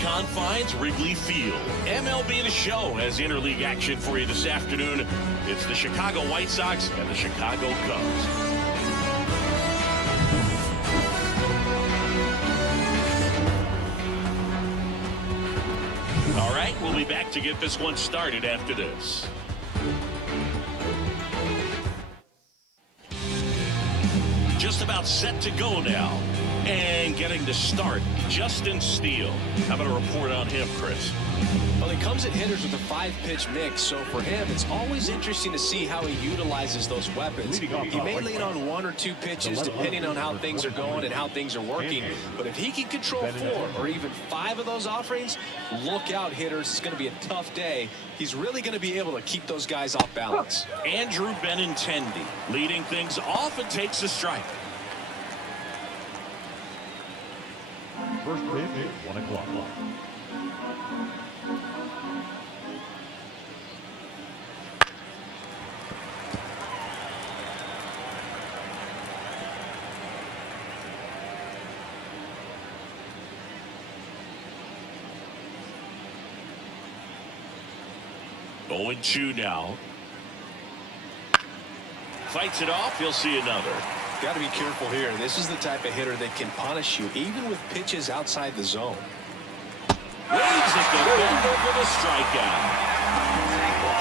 confines, Wrigley Field. MLB The Show has interleague action for you this afternoon. It's the Chicago White Sox and the Chicago Cubs. All right, we'll be back to get this one started after this. Just about set to go now. And getting to start, Justin Steele. How about a report on him, Chris? Well, he comes at hitters with a 5-pitch mix, so for him, it's always interesting to see how he utilizes those weapons. He may lean on 1 or 2 pitches, depending on how things are going and how things are working. But if he can control 4 or even 5 of those offerings, look out, hitters. It's going to be a tough day. He's really going to be able to keep those guys off balance. Andrew Benintendi leading things off and takes a strike. First pitch, 1 o'clock. 0-2 now. Fights it off. He'll see another. Got to be careful here. This is the type of hitter that can punish you, even with pitches outside the zone. Waves it to Bender for the strikeout.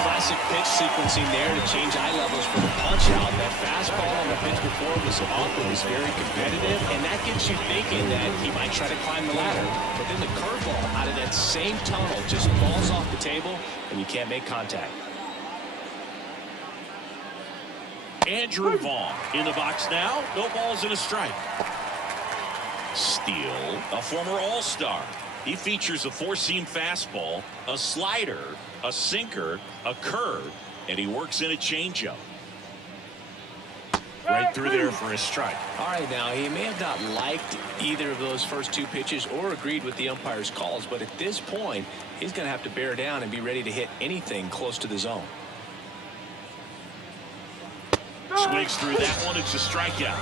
Classic pitch sequencing there to change eye levels for the punch out. That fastball on the pitch before was off. It was very competitive, and that gets you thinking that he might try to climb the ladder. But then the curveball out of that same tunnel just falls off the table, and you can't make contact. Andrew Vaughn in the box now. No balls and a strike. Steele, a former All-Star. He features a 4-seam fastball, a slider, a sinker, a curve, and he works in a changeup. Right through there for a strike. All right, now, he may have not liked either of those first 2 pitches or agreed with the umpire's calls, but at this point, he's going to have to bear down and be ready to hit anything close to the zone. Swings through that one. It's a strikeout.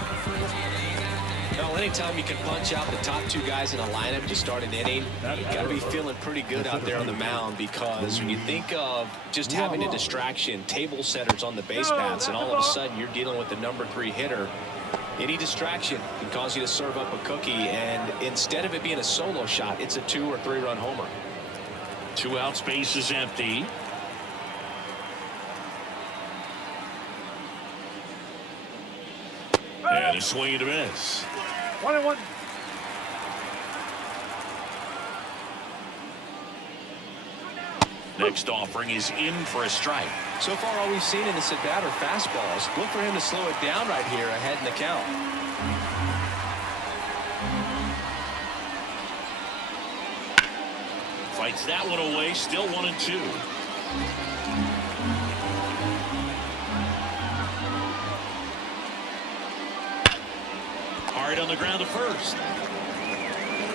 Well, anytime you can punch out the top 2 guys in a lineup to start an inning, you've got to be feeling pretty good out there on the mound, because when you think of just having a distraction, table setters on the base paths, and all of a sudden you're dealing with the number 3 hitter, any distraction can cause you to serve up a cookie, and instead of it being a solo shot, it's a 2 or 3 run homer. 2 outs, base is empty. And a swing and a miss. 1-1. Next offering is in for a strike. So far, all we've seen in this at-bat are fastballs. Look for him to slow it down right here ahead in the count. Fights that one away. Still 1-2. Hard on the ground to first.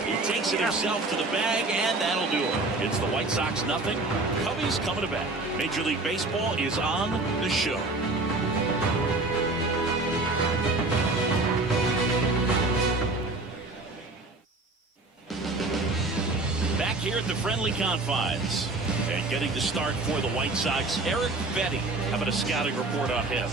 He takes it himself to the bag, and that'll do it. It's the White Sox nothing. Cubbies coming to bat. Major League Baseball is on the show. Back here at the friendly confines. And getting to start for the White Sox, Eric Betty. How about a scouting report on him?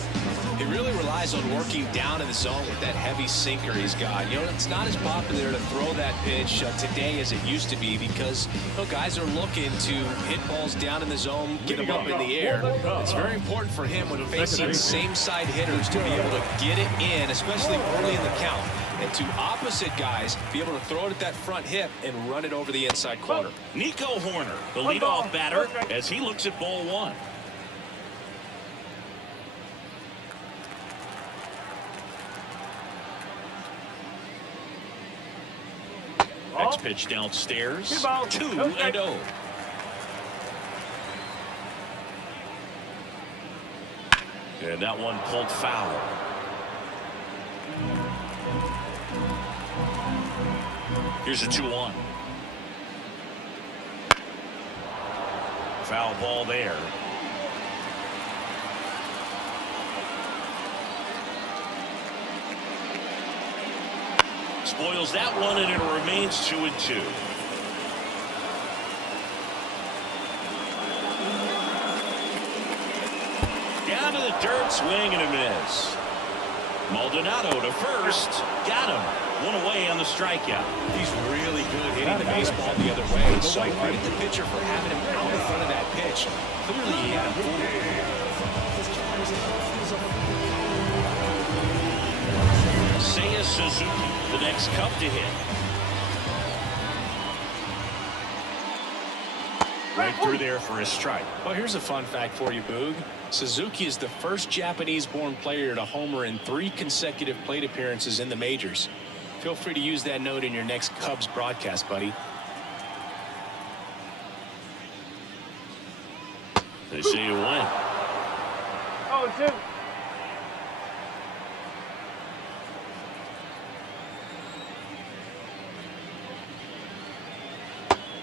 He really relies on working down in the zone with that heavy sinker he's got. You know, it's not as popular to throw that pitch today as it used to be, because guys are looking to hit balls down in the zone, get them up in the air. It's very important for him when facing same-side hitters to be able to get it in, especially early in the count, and to opposite guys be able to throw it at that front hip and run it over the inside corner. Nico Horner, the leadoff batter, as he looks at ball 1. Next pitch downstairs. 2-0. And that one pulled foul. Here's a 2-1. Foul ball there. Spoils that one, and it remains 2-2. Swing and a miss. Maldonado to first. Got him. One away on the strikeout. He's really good hitting the baseball the other way. So credit the pitcher for having him out in front of that pitch. Clearly he had him fooled. Seiya Suzuki, the next Cub to hit. Right through there for a strike. Well, here's a fun fact for you, Boog. Suzuki is the first Japanese-born player to homer in 3 consecutive plate appearances in the majors. Feel free to use that note in your next Cubs broadcast, buddy. They say you win. Oh, it's him.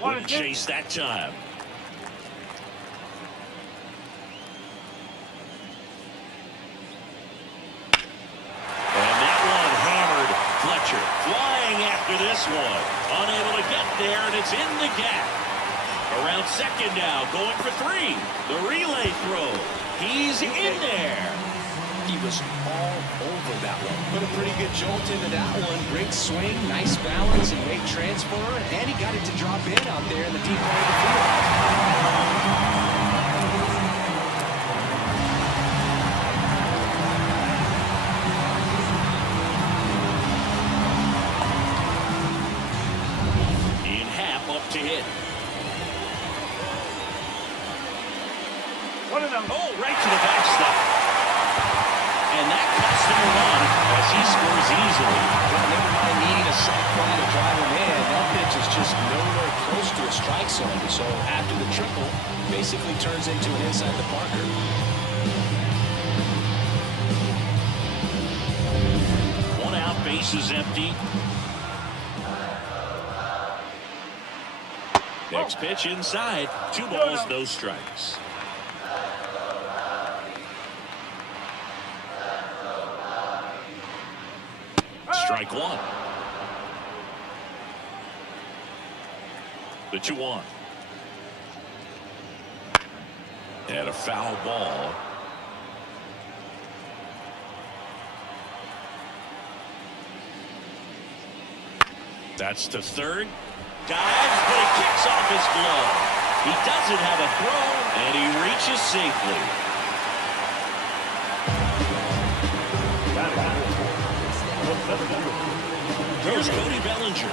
Wouldn't chase that time. Flying after this one. Unable to get there, and it's in the gap. Around second now, going for 3. The relay throw. He's in there. He was all over that one. Put a pretty good jolt into that one. Great swing, nice balance, and great transfer. And he got it to drop in out there in the deep part of the field. To hit. Oh, right to the backstop. And that cost him a run as he scores easily. Well, never mind needing a sac fly to drive him in. That pitch is just nowhere close to a strike zone. So after the triple, basically turns into an inside the Parker. One out, bases empty. Next pitch inside. 2 balls, no strikes. Strike 1. The 2-1. And a foul ball. That's to third. Dives, but he kicks off his glove. He doesn't have a throw, and he reaches safely. Here's Cody Bellinger.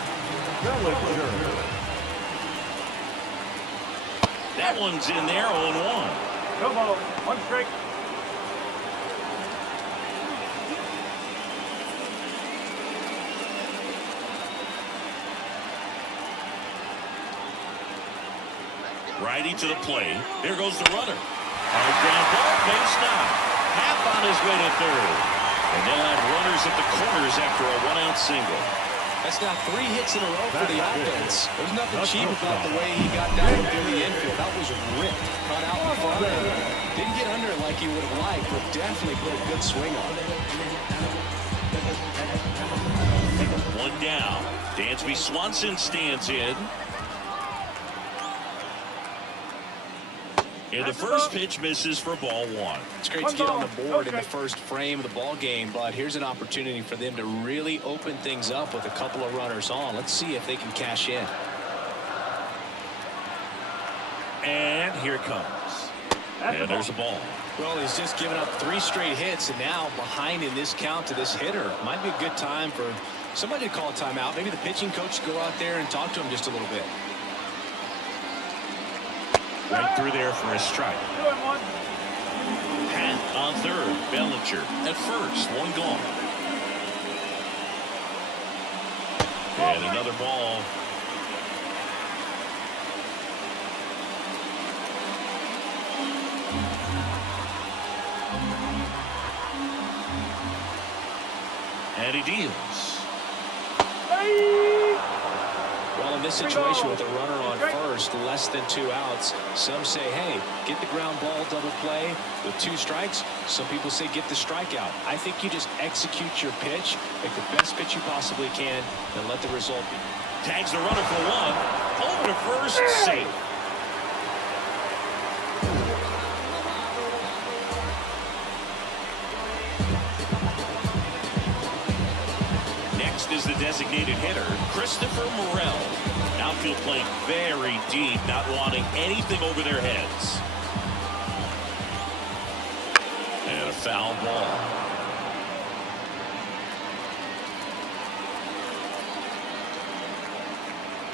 That one's in there, 0-1. No ball, 1 strike. Righty to the plate. There goes the runner. Hard ground ball, base knock. Half on his way to third. And they'll have runners at the corners after a 1-out single. That's now 3 hits in a row for the offense. There's nothing cheap about the way he got down through the infield. That was ripped. Caught out in front. Didn't get under it like he would have liked, but definitely put a good swing on it. 1 down. Dansby Swanson stands in. And the first pitch misses for ball 1. It's great to get on the board in the first frame of the ball game, but here's an opportunity for them to really open things up with a couple of runners on. Let's see if they can cash in. And here it comes. And there's a ball. Well, he's just given up 3 straight hits, and now behind in this count to this hitter. Might be a good time for somebody to call a timeout. Maybe the pitching coach to go out there and talk to him just a little bit. Right through there for a strike. Pat on third. Bellinger at first. 1 gone. And another ball. And he deals. Well, in this situation with a runner on first, less than 2 outs, some say, hey, get the ground ball double play with 2 strikes. Some people say get the strikeout. I think you just execute your pitch, make the best pitch you possibly can, and let the result be. Tags the runner for 1. Over to first, safe. next is the designated hitter, Christopher Morel. Outfield playing very deep, not wanting anything over their heads. And a foul ball.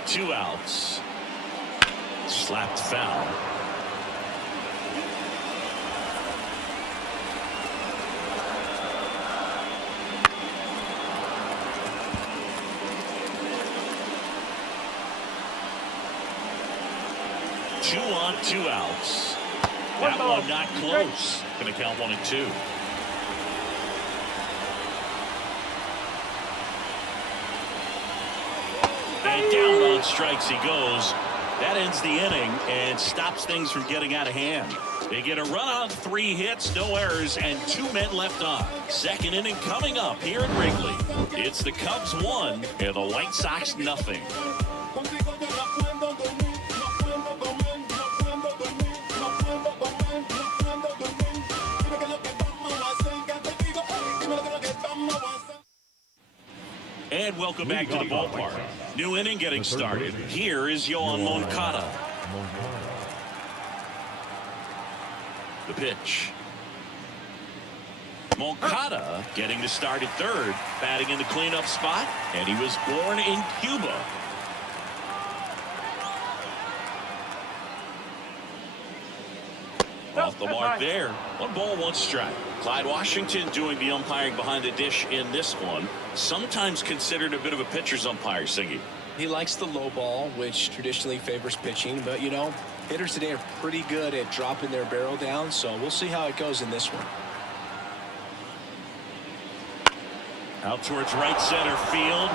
Two outs. Slapped foul. Two on, two outs. That one not close. Going to count 1-2. And down on strikes he goes. That ends the inning and stops things from getting out of hand. They get a run on 3 hits, no errors, and 2 men left on. Second inning coming up here in Wrigley. It's the Cubs 1 and the White Sox nothing. And welcome back to the ballpark. New inning getting started. Here is Yoan Moncada. The pitch. Moncada getting to start at third, batting in the cleanup spot, and he was born in Cuba. Off the mark there. 1 ball, 1 strike. Clyde Washington doing the umpiring behind the dish in this one. Sometimes considered a bit of a pitcher's umpire, Singy. He likes the low ball, which traditionally favors pitching, but you know, hitters today are pretty good at dropping their barrel down, so we'll see how it goes in this one. Out towards right center field.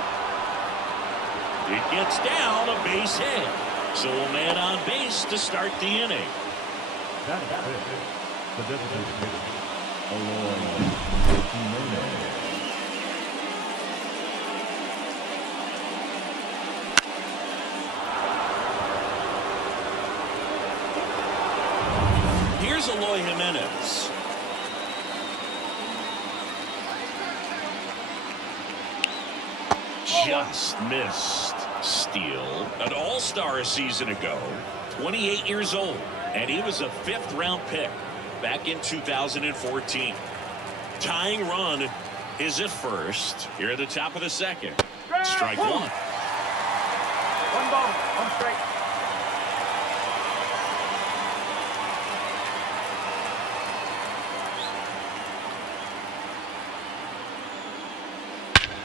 It gets down, a base hit. So a man on base to start the inning. That is the designated hitter, Eloy Jimenez. Here's Eloy Jimenez. Just missed. Steele, an all-star a season ago, 28 years old. And he was a 5th-round pick back in 2014. Tying run is at first. Here at the top of the second. Strike 1. 1 ball, 1 strike.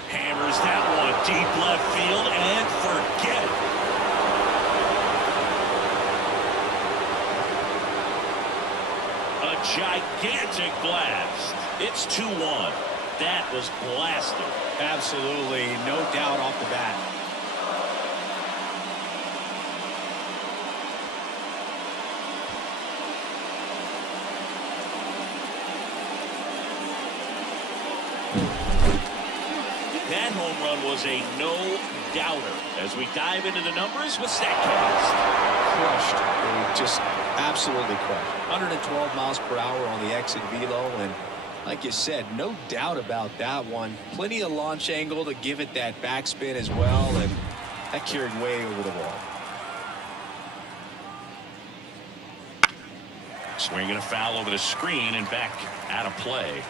Hammers that one deep left field and forget it. Gigantic blast. It's 2-1. That was blasted. Absolutely, no doubt off the bat. That home run was a no-doubter. As we dive into the numbers with StatCast. Crushed. Just absolutely crushed. 112 miles per hour on the exit velo, and like you said, no doubt about that one. Plenty of launch angle to give it that backspin as well, and that carried way over the wall. Swinging a foul over the screen and back out of play.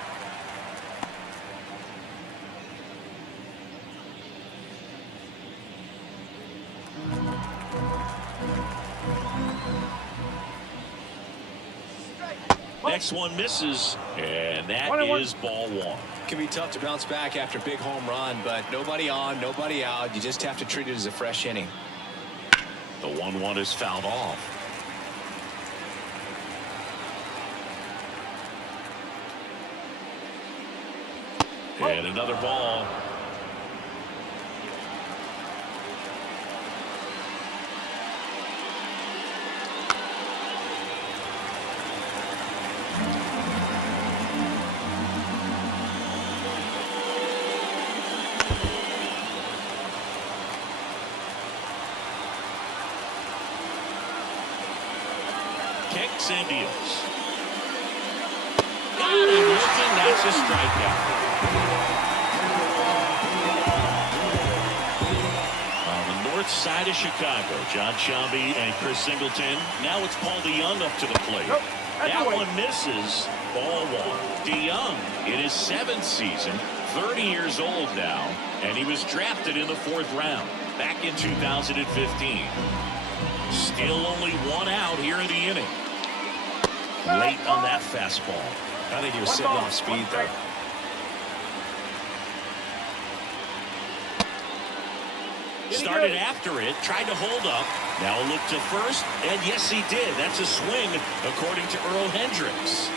Next one misses, and that is ball 1. Can be tough to bounce back after a big home run, but nobody on, nobody out. You just have to treat it as a fresh inning. The 1-1 is fouled off. And another ball. Kicks and deals. Got him looking. That's a strikeout. side of Chicago, John Shelby and Chris Singleton. Now it's Paul DeYoung up to the plate. Nope. That one misses. Ball one. DeYoung in his 7th season, 30 years old now, and he was drafted in the 4th round back in 2015. Still only 1 out here in the inning. Late on that fastball. I think he was sitting off speed there. Started after it, tried to hold up. Now a look to first, and yes, he did. That's a swing, according to Earl Hendricks.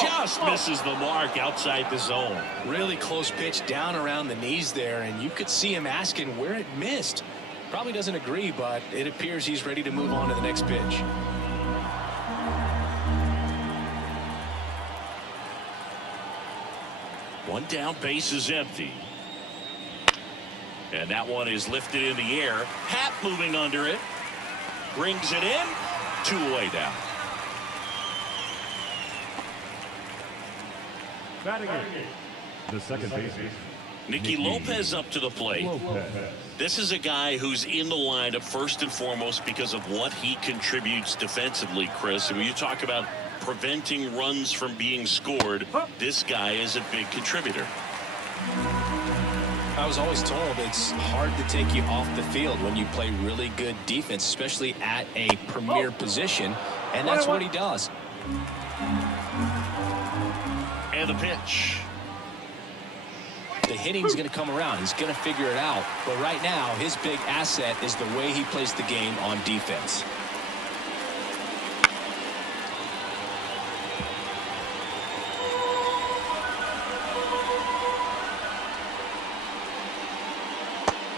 Just misses the mark outside the zone. Really close pitch down around the knees there, and you could see him asking where it missed. Probably doesn't agree, but it appears he's ready to move on to the next pitch. One down, base is empty. And that one is lifted in the air. Happ moving under it. Brings it in. 2 away down. Batting it. The second baseman. Nicky Lopez up to the plate. This is a guy who's in the lineup first and foremost because of what he contributes defensively, Chris. And when you talk about preventing runs from being scored, this guy is a big contributor. I was always told it's hard to take you off the field when you play really good defense, especially at a premier position, and that's what he does. And the pitch. The hitting's going to come around. He's going to figure it out. But right now, his big asset is the way he plays the game on defense.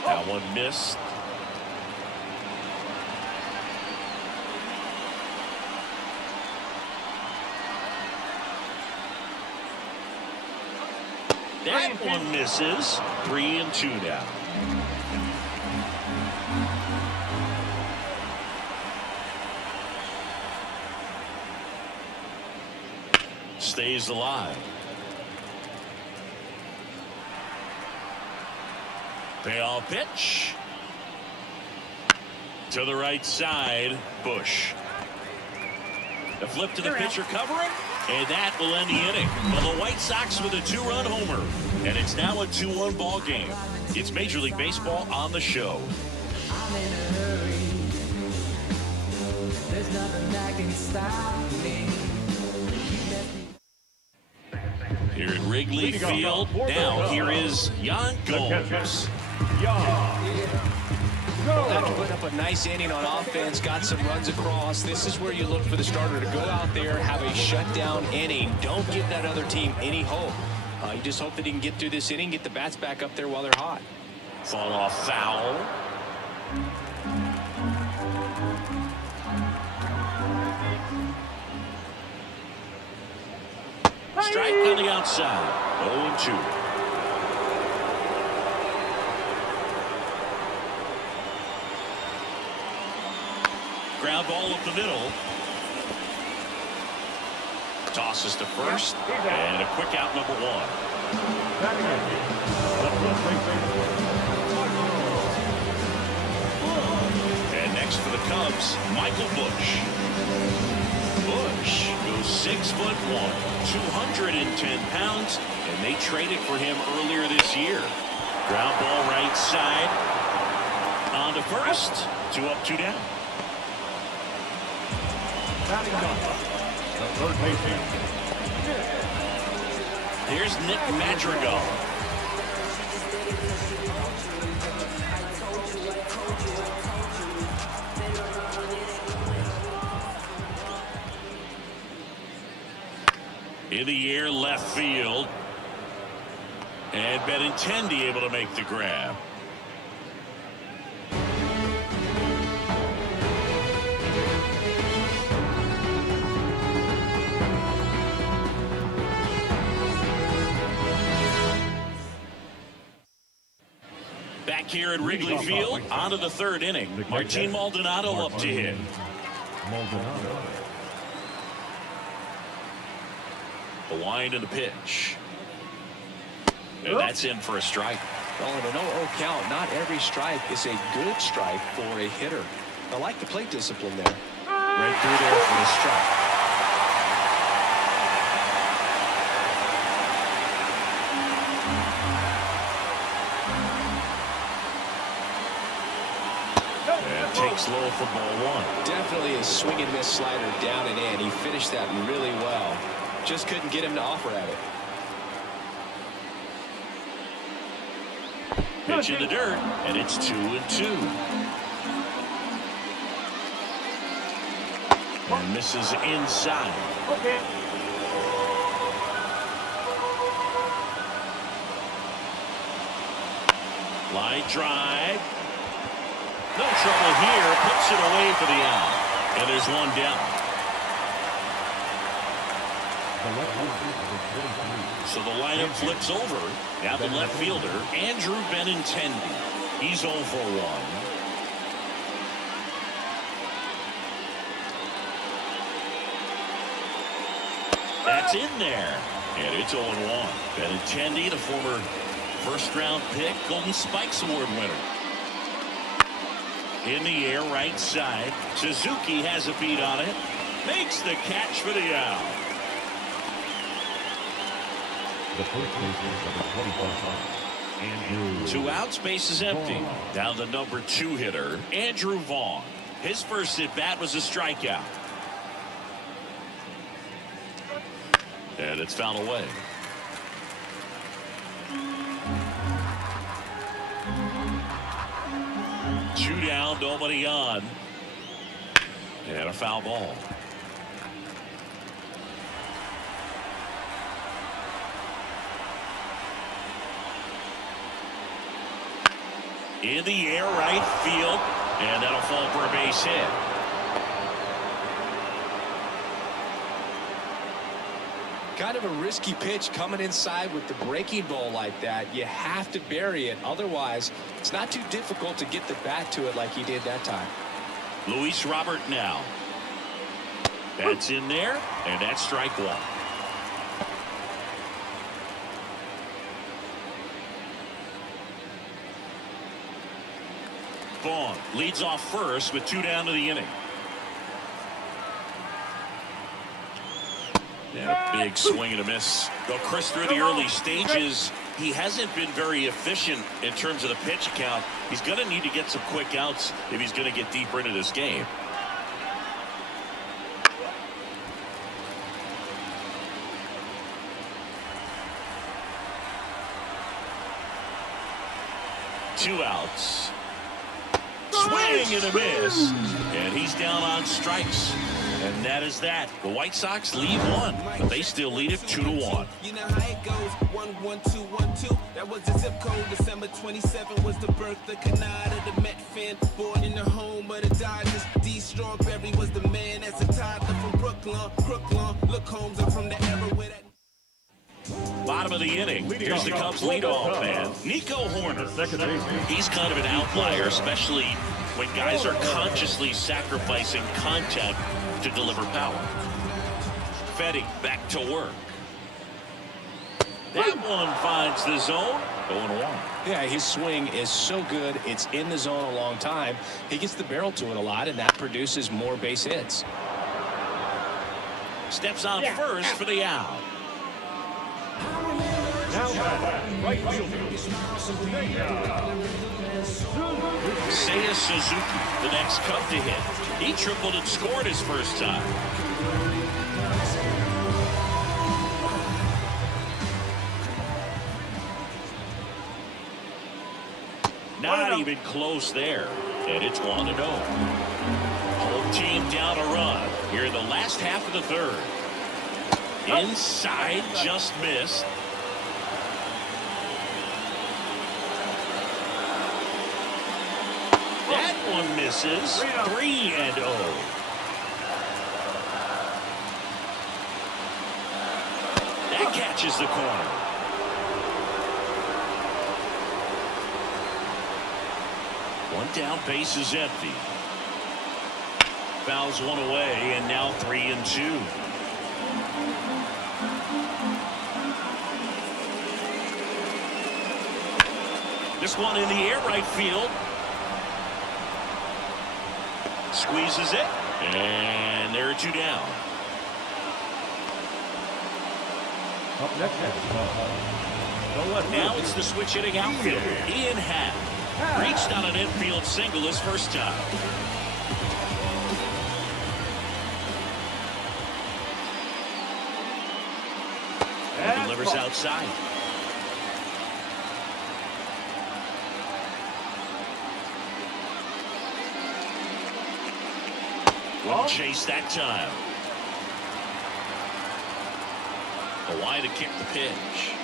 That one missed. That one misses. 3-2 now. Stays alive. Payoff pitch. To the right side. Bush. The flip to the pitcher covering. And that will end the inning. Well, the White Sox with a 2-run homer. And it's now a 2-1 ball game. It's Major League Baseball on the show. I'm in a hurry. There's nothing that can stop me. Here at Wrigley Field. Now here is Yan Gomes. After putting up a nice inning on offense, got some runs across, this is where you look for the starter to go out there, have a shutdown inning. Don't give that other team any hope. You just hope that he can get through this inning, get the bats back up there while they're hot. Fall off foul. Strike on the outside. 0-2. Ground ball up the middle. Tosses to first. And a quick out, number 1. And next for the Cubs, Michael Bush. Bush goes 6'1", 210 pounds, and they traded for him earlier this year. Ground ball right side. On to first. 2 up, 2 down. Here's Nick Madrigal. In the air, left field. And Benintendi able to make the grab. Back here at Wrigley Field, on to the 3rd inning. Martin Maldonado up to hit. The wind and the pitch. And that's in for a strike. Well, in a 0-0 count, not every strike is a good strike for a hitter. I like the plate discipline there. Right through there for a strike. And takes low for ball one. Definitely a swing and miss slider down and in. He finished that really well. Just couldn't get him to offer at it. Pitch in the dirt, and it's 2-2. And misses inside. Okay. Line drive. No trouble here. Puts it away for the out. And there's one down. So the lineup flips over. Now the left fielder, Andrew Benintendi. He's 0 for 1. That's in there. And it's 0-1. Benintendi, the former first-round pick, Golden Spikes Award winner. In the air, right side. Suzuki has a beat on it. Makes the catch for the out. The first baseman, number 25, Andrew. 2 outs, base is empty. Now the number 2 hitter, Andrew Vaughn. His first at-bat was a strikeout. And it's fouled away. Two down, nobody on. And a foul ball. In the air, right field. And that'll fall for a base hit. Kind of a risky pitch coming inside with the breaking ball like that. You have to bury it. Otherwise, it's not too difficult to get the bat to it like he did that time. Luis Robert now. That's in there, and that's strike one. Vaughn leads off first with 2 down to the inning. And a big swing and a miss. Though Chris, through the early stages, he hasn't been very efficient in terms of the pitch count. He's going to need to get some quick outs if he's going to get deeper into this game. Two outs. Swing and a miss. And he's down on strikes. And that is that. The White Sox lead one, but they still lead it 2-1. You know how it goes. 1-1-2-1-2. That was the zip code. December 27 was the birth of Canada, the Met fan. Born in the home of the Dodgers. D. Strawberry was the man as a toddler from Brooklyn. Look, Holmes, I'm from the era where that. Bottom of the inning. Here's the Cubs leadoff man, Nico Horner. He's kind of an outlier, especially when guys are consciously sacrificing contact to deliver power. Fetty back to work. That one finds the zone. 0-1. Yeah, his swing is so good. It's in the zone a long time. He gets the barrel to it a lot, and that produces more base hits. Steps on first for the out. Now right fielder. Seiya Suzuki, the next Cub to hit. He tripled and scored his first time. Not even close there. And it's 1-0. Whole team down a run here in the last half of the third. Inside, just missed. That one misses. 3-0. That catches the corner. One down, base is empty. Fouls one away, and now 3-2. This one in the air right field. Squeezes it. And there are 2 down. Up next is the left. Now it's the switch hitting outfielder, Ian Happ. Reached on an infield single his first time. And delivers outside. Wouldn't chase that time. Hawaii to kick the pitch.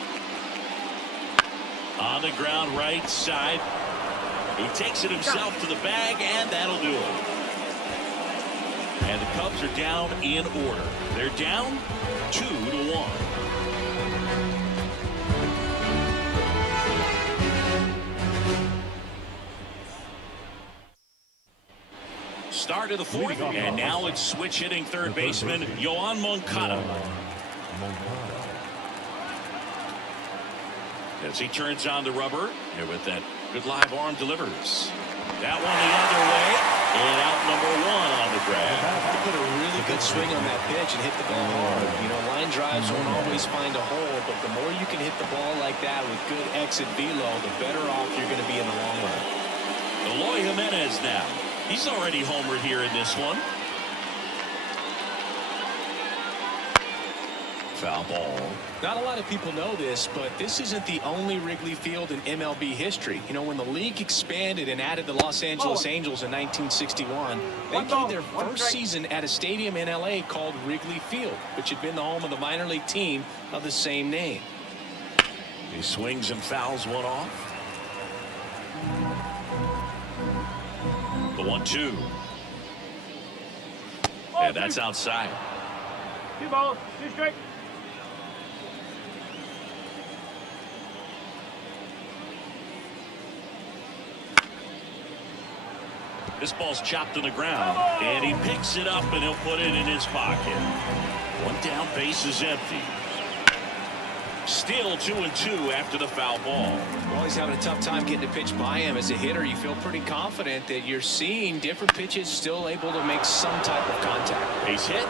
On the ground right side. He takes it himself to the bag, and that'll do it. And the Cubs are down in order. They're down 2-1. Start of the 4th, and now it's switch hitting third baseman Yoan Moncada. As he turns on the rubber, and with that good live arm delivers. That one the other way, and out number 1 on the grab. He put a really good swing on that pitch and hit the ball hard. You know, line drives won't always find a hole, but the more you can hit the ball like that with good exit velo, the better off you're going to be in the long run. Eloy Jimenez now. He's already homered here in this one. Foul ball. Not a lot of people know this, but this isn't the only Wrigley Field in MLB history. You know, when the league expanded and added the Los Angeles Angels in 1961, they played their first season at a stadium in LA called Wrigley Field, which had been the home of the minor league team of the same name. He swings and fouls one off. The 1-2. And that's outside. 2 balls, 2 strikes. This ball's chopped to the ground, and he picks it up, and he'll put it in his pocket. 1 down, base is empty. Still 2-2 after the foul ball. Well, he's having a tough time getting a pitch by him. As a hitter, you feel pretty confident that you're seeing different pitches still able to make some type of contact. Base hit.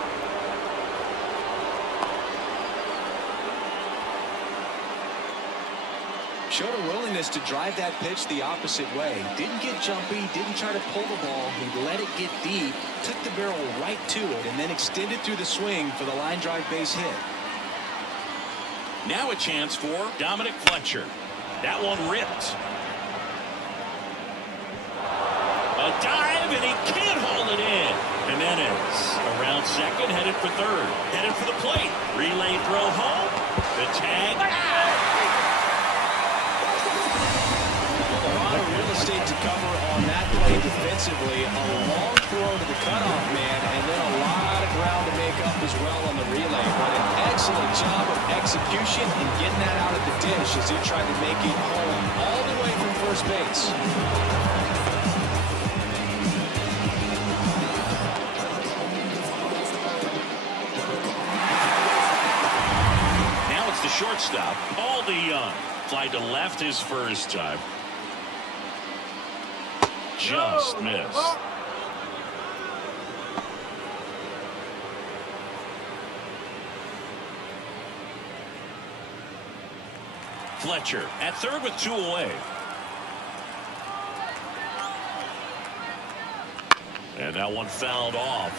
Showed a willingness to drive that pitch the opposite way. Didn't get jumpy, didn't try to pull the ball. He let it get deep, took the barrel right to it, and then extended through the swing for the line drive base hit. Now a chance for Dominic Fletcher. That one ripped. A dive, and he can't hold it in. Jimenez around second, headed for third. Headed for the plate. Relay throw home. The tag out. Real estate to cover on that play defensively. A long throw to the cutoff man, and then a lot of ground to make up as well on the relay. But an excellent job of execution and getting that out of the dish as he tried to make it home all the way from first base. Now it's the shortstop, Paul DeYoung. Fly to left his first time. Just missed. Fletcher at third with 2 away. And that one fouled off.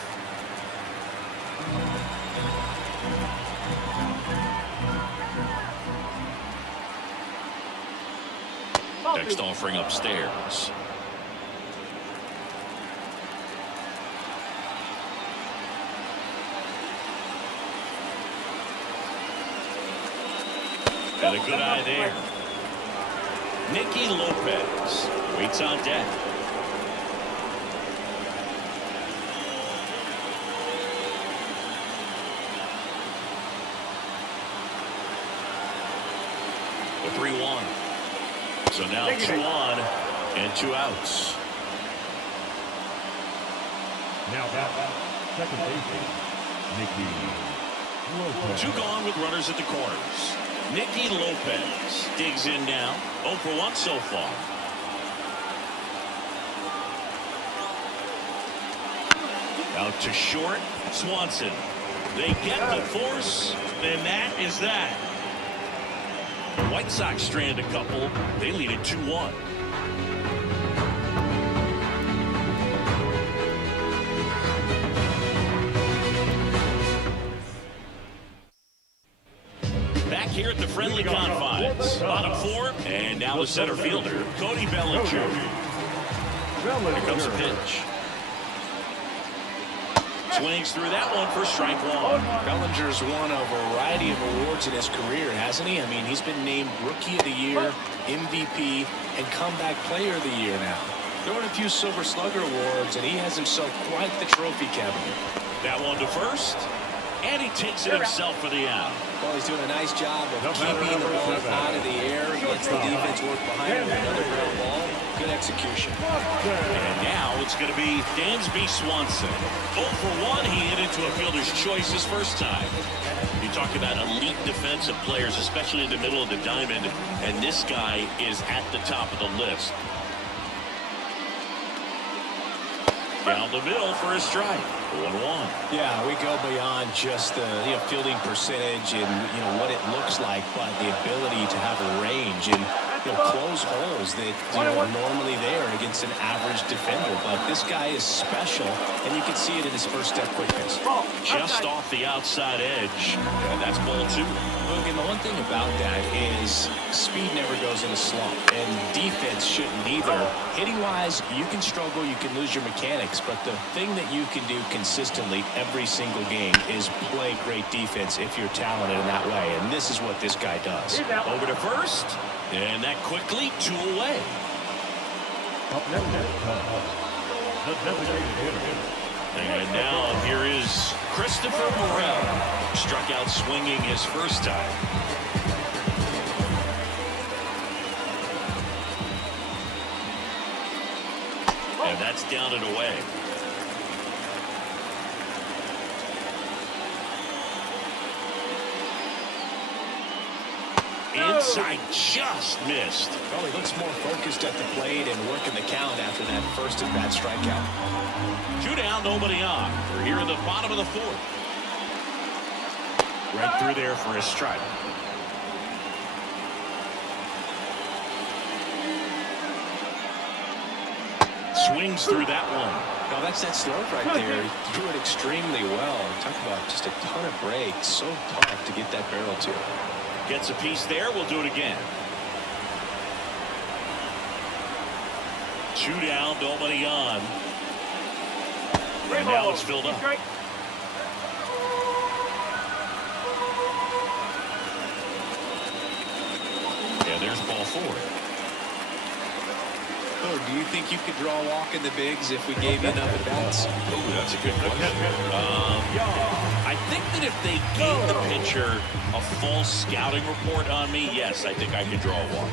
Next offering upstairs. And a good eye there. Nicky Lopez waits on deck. The 3-1. So now 2 on and 2 outs. Now back, second baseman, Nicky Lopez. 2 gone with runners at the corners. Nicky Lopez digs in now. 0 for 1 so far. Out to short. Swanson. They get the force, and that is that. The White Sox strand a couple. They lead it 2-1. Back here at the friendly confines. Bottom 4, and now the center fielder, Cody Bellinger. Here comes the pitch. Swings through that one for strike 1. Bellinger's won a variety of awards in his career, hasn't he? I mean, he's been named Rookie of the Year, MVP, and Comeback Player of the Year now. There were a few Silver Slugger awards, and he has himself quite the trophy cabinet. That one to first, and he takes it himself for the out. Well, he's doing a nice job of keeping the ball out of the air. He lets the defense work behind him. Another ground ball. Good execution. And now it's going to be Dansby Swanson. 0 for 1. He hit into a fielder's choice his first time. You talk about elite defensive players, especially in the middle of the diamond, and this guy is at the top of the list. Down the middle for a strike. 1-1. Yeah, we go beyond just the fielding percentage and what it looks like, but the ability to have a range and close holes that are normally there against an average defender. But this guy is special, and you can see it in his first step quickness. Just off the outside edge, and that's ball 2. Look, and the one thing about that is speed never goes in a slump, and defense shouldn't either. Hitting-wise, you can struggle, you can lose your mechanics, but the thing that you can do consistently every single game is play great defense if you're talented in that way, and this is what this guy does. Over to first, and that quickly 2 away. And now here is Christopher Morel. Struck out swinging his first time. And that's down and away. Inside, just missed. Well, he looks more focused at the plate and working the count after that first at bat strikeout. 2 down, nobody on. We're here in the bottom of the 4th. Right through there for a strike. Swings through that one. Now that's that slope right there. He threw it extremely well. Talk about just a ton of breaks. So tough to get that barrel to. Gets a piece there. We'll do it again. 2 down, nobody on. And now it's filled up. Yeah, there's ball 4. Oh, do you think you could draw a walk in the bigs if we gave you enough at bats? Oh, that's a good question. I think that if they gave the pitcher a full scouting report on me, yes, I think I could draw a walk.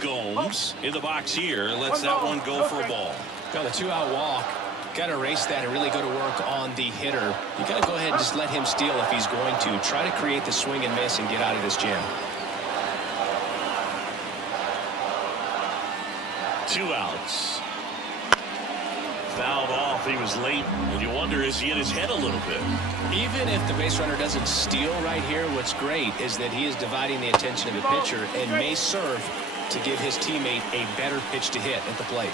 Gomes in the box here lets that one go for a ball. Now the 2-out walk. Got to erase that and really go to work on the hitter. You got to go ahead and just let him steal if he's going to. Try to create the swing and miss and get out of this jam. 2 outs. Fouled off. He was late, and you wonder, is he in his head a little bit? Even if the base runner doesn't steal right here, what's great is that he is dividing the attention of the pitcher and may serve to give his teammate a better pitch to hit at the plate.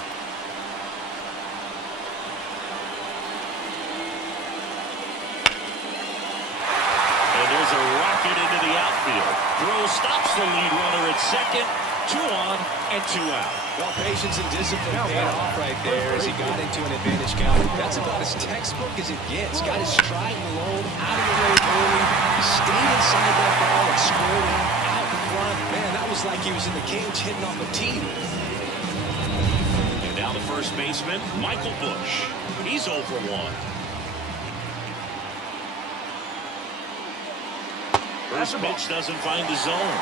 And there's a rocket into the outfield. Throw stops the lead runner at second. 2 on and 2 out. Well, patience and discipline paid off right there as he got into an advantage count. That's about as textbook as it gets. Got his stride low, out of the way early, stayed inside that ball and scored out in front. Man, that was like he was in the cage hitting off a tee. And now the first baseman, Michael Bush. He's 0 for 1. First pitch doesn't find the zone.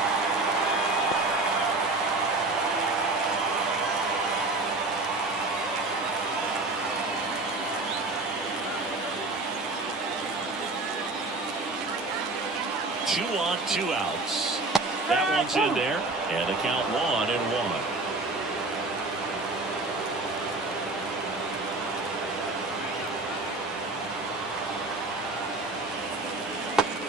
2 on, 2 outs. That one's in there, and the count 1-1.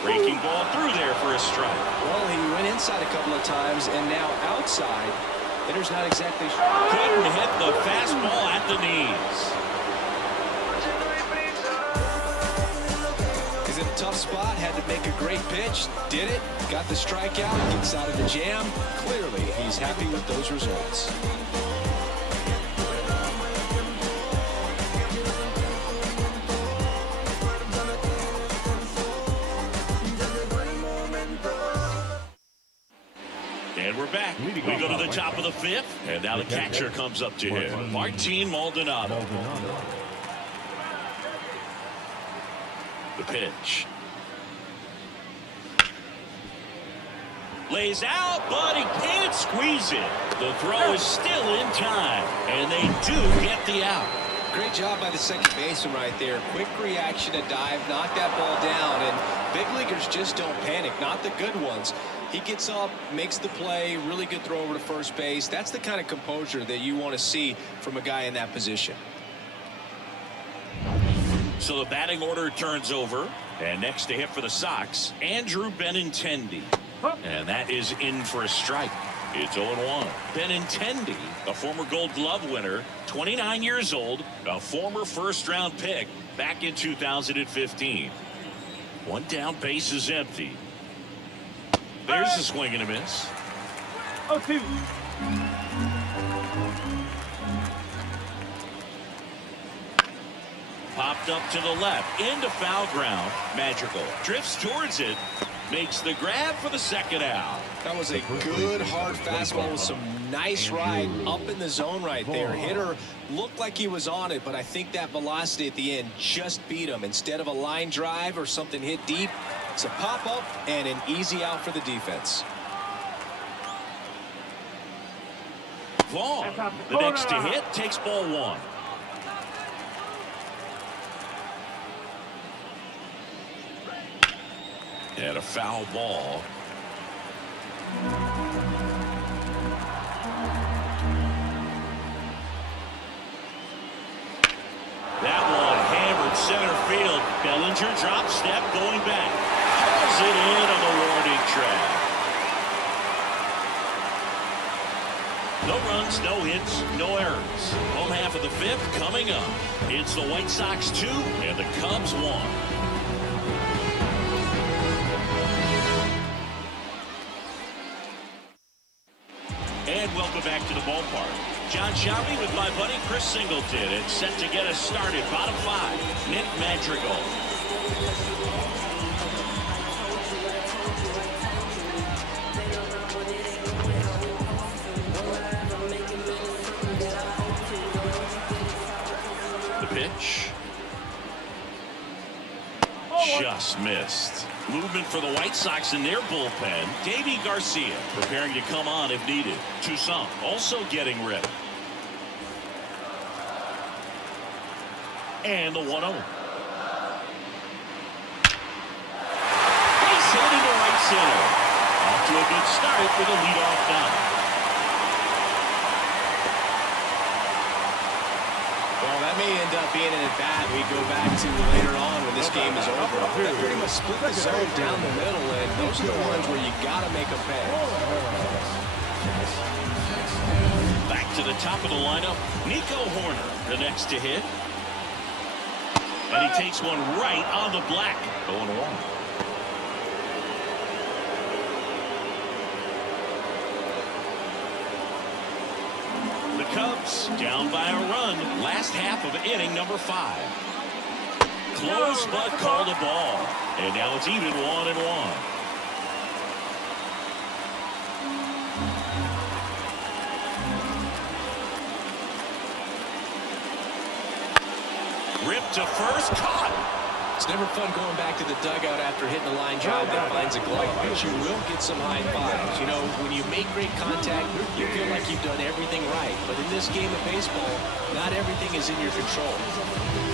Breaking ball through there for a strike. Well, he went inside a couple of times, and now outside. Hitter's not exactly sure. Couldn't hit the fastball at the knees. He's in a tough spot, had to make a great pitch, did it, got the strikeout, gets out of the jam. Clearly, he's happy with those results. And we're back. We go to the top of the 5th, and now the catcher comes up to him, Martin Maldonado. The pitch. Lays out, but he can't squeeze it. The throw is still in time, and they do get the out. Great job by the second baseman right there. Quick reaction to dive, knock that ball down, and big leaguers just don't panic, not the good ones. He gets up, makes the play, really good throw over to first base. That's the kind of composure that you want to see from a guy in that position. So the batting order turns over, and next to hit for the Sox, Andrew Benintendi. And that is in for a strike. It's 0-1. Benintendi, a former Gold Glove winner, 29 years old, a former first-round pick back in 2015. One down, base is empty. There's a swing and a miss. 0-2. Popped up to the left, into foul ground. Magical. Drifts towards it. Makes the grab for the second out. That was a good hard fastball with some nice ride up in the zone right there. Hitter looked like he was on it, but I think that velocity at the end just beat him. Instead of a line drive or something hit deep, it's a pop up and an easy out for the defense. Vaughn, the next to hit, takes ball 1. And a foul ball. That one hammered center field. Bellinger drop step going back. Pulls it in on the warning track. No runs, no hits, no errors. Home half of the 5th coming up. It's the White Sox 2 and the Cubs 1. And welcome back to the ballpark. John Shelby with my buddy Chris Singleton. It's set to get us started. Bottom 5, Nick Madrigal. The pitch. Just missed. Movement for the White Sox in their bullpen. Davy Garcia preparing to come on if needed. Toussaint also getting ready. And the 1-0. Base hit into right center. Off to a good start with a leadoff doubt. Well, that may end up being an at-bat we go back to later on when this game is over. That pretty much split the zone down the middle, and those are the ones where you got to make them pay. Back to the top of the lineup, Nico Horner, the next to hit. And he takes one right on the black. 0-1. The Cubs down by a run. Last half of inning number 5. Close but called a ball. And now it's even 1-1. Ripped to first, caught. It's never fun going back to the dugout after hitting a line drive that finds a glove, but you will get some high fives. You know, when you make great contact, you feel like you've done everything right. But in this game of baseball, not everything is in your control.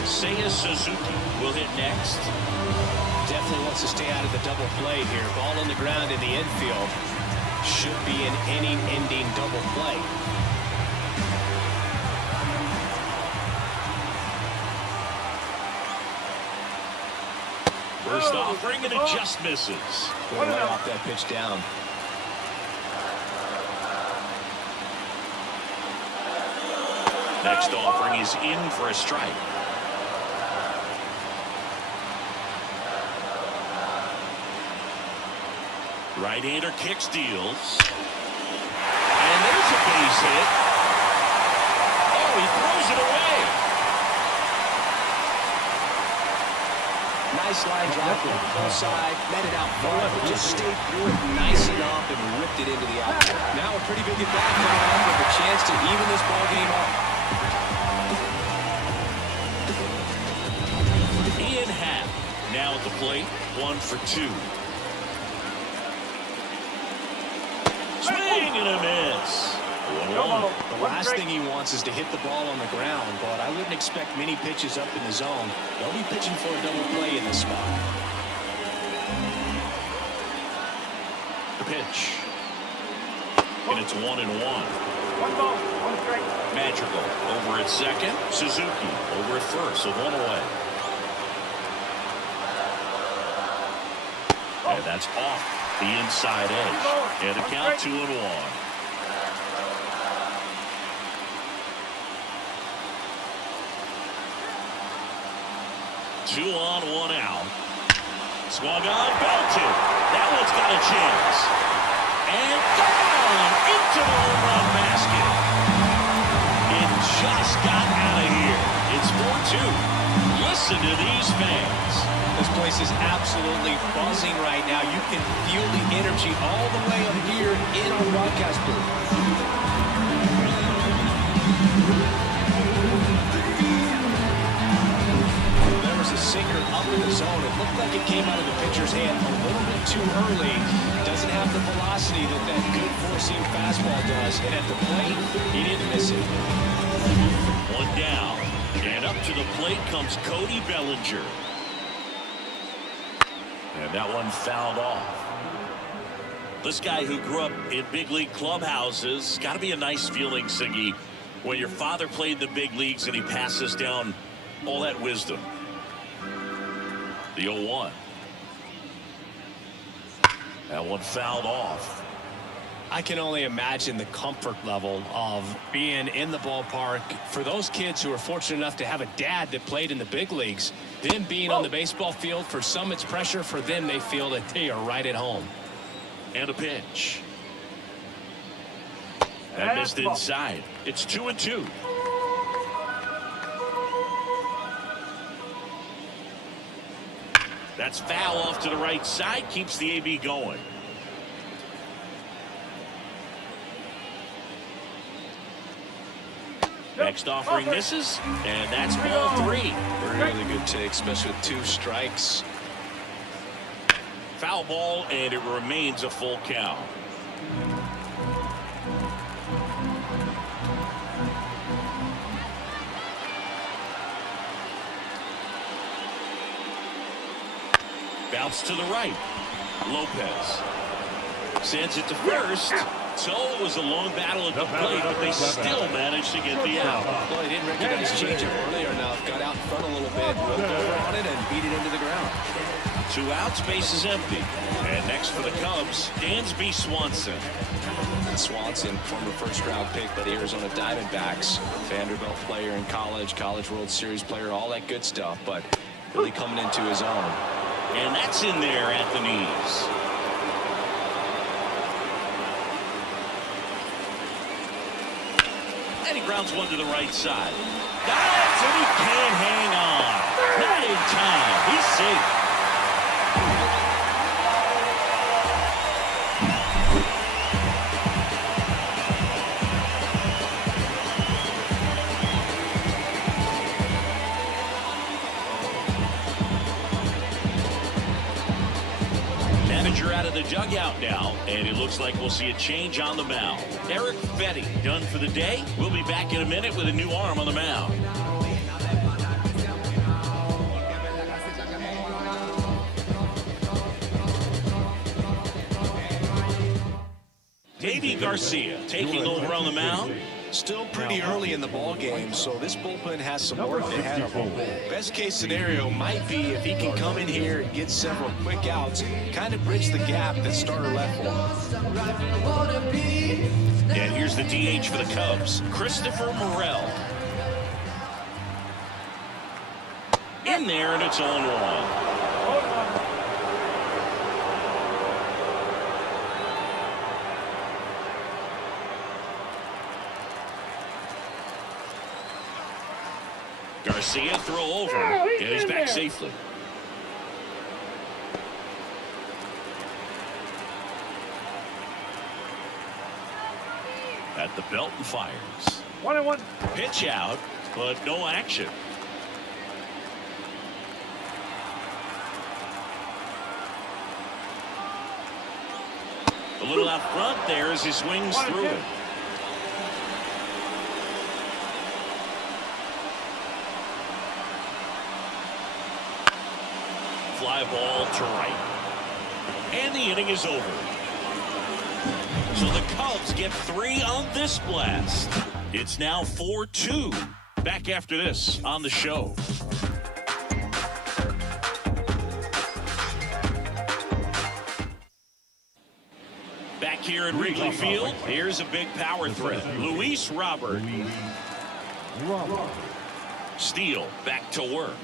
Seiya Suzuki will hit next. Definitely wants to stay out of the double play here. Ball on the ground in the infield. Should be an inning-ending double play. First offering, and it just misses. Going right off that pitch down. Next offering is in for a strike. Right-hander kicks, deals. And there's a base hit. Oh, he throws it away. Nice line drive from the full side. Met it out far, but just stayed through it nice enough and ripped it into the outfield. Now a pretty big at bat coming up with a chance to even this ball game up. Ian Happ now at the plate, 1 for 2. Swing and a miss. 1-1. The last thing he wants is to hit the ball on the ground, but I wouldn't expect many pitches up in the zone. They'll be pitching for a double play in this spot. The pitch. And it's 1-1. 1 ball, 1 strike. Madrigal over at second. Suzuki over at first, so 1 away. And that's off the inside edge. And a count 2-1. Two on, 1 out. Swung on, belted. That one's got a chance. And gone into the home run basket. It just got out of here. It's 4-2. Listen to these fans. This place is absolutely buzzing right now. You can feel the energy all the way up here in our broadcast booth. There was a sinker up in the zone. It looked like it came out of the pitcher's hand a little bit too early. Doesn't have the velocity that good four-seam fastball does. And at the plate, he didn't miss it. 1 down. And up to the plate comes Cody Bellinger. And that one fouled off. This guy who grew up in big league clubhouses, got to be a nice feeling, Siggy, when your father played in the big leagues and he passes down all that wisdom. The 0-1. That one fouled off. I can only imagine the comfort level of being in the ballpark for those kids who are fortunate enough to have a dad that played in the big leagues. Them being on the baseball field, for some it's pressure. For them, they feel that they are right at home. And a pitch. That missed inside. It's 2-2. That's foul off to the right side. Keeps the AB going. Next offering misses, and that's ball 3. Really good take, especially with 2 strikes. Foul ball, and it remains a full count. Bounce to the right. Lopez sends it to first. So it was a long battle at the plate, but they still managed to get the out. Well, they didn't recognize changeup earlier enough. Got out in front a little bit, rolled over on it, and beat it into the ground. 2 outs, base is empty. And next for the Cubs, Dansby Swanson. And Swanson, former first-round pick by the Arizona Diamondbacks. Vanderbilt player in college, College World Series player, all that good stuff, but really coming into his own. And that's in there at the knees. And he grounds one to the right side. That's and he can't hang on. Not in time. He's safe. Manager out of the dugout now, and it looks like we'll see a change on the mound. Eric Fetty done for the day. We'll be back in a minute with a new arm on the mound. Davey Garcia taking over on the mound. Still pretty early in the ball game, so this bullpen has some work ahead of them. Best case scenario might be if he can come in here and get several quick outs, kind of bridge the gap that starter left for him. And here's the DH for the Cubs, Christopher Morel. In there, and it's 0-1. Garcia throw over, and he's back safely. At the belt and fires. 1-1. Pitch out, but no action. A little out front there as he swings through it. Fly ball to right. And the inning is over. So the Cubs get 3 on this blast. It's now 4-2. Back after this on the show. Back here at Wrigley Field, here's a big power threat. Luis Robert. Steele back to work.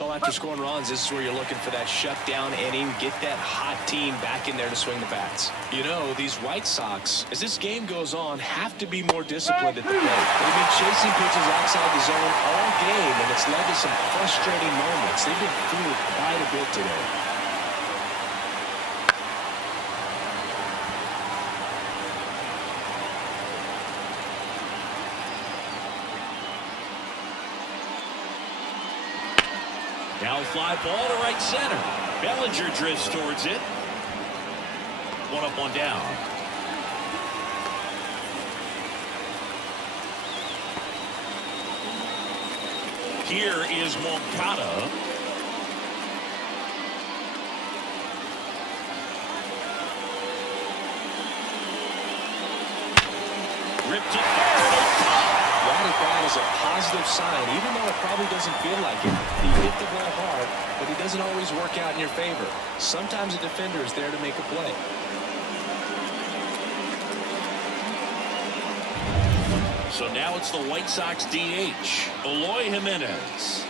Well, after scoring runs, this is where you're looking for that shutdown inning, get that hot team back in there to swing the bats. You know, these White Sox, as this game goes on, have to be more disciplined at the plate. They've been chasing pitches outside the zone all game, and it's led to some frustrating moments. They've been fooled quite a bit today. Now fly ball to right center. Bellinger drifts towards it. 1 up, 1 down. Here is Moncada. Ripped to third. Routed bat is a positive sign, even though it probably doesn't feel like it. He hit the ball hard, but he doesn't always work out in your favor. Sometimes a defender is there to make a play. So now it's the White Sox DH, Eloy Jimenez.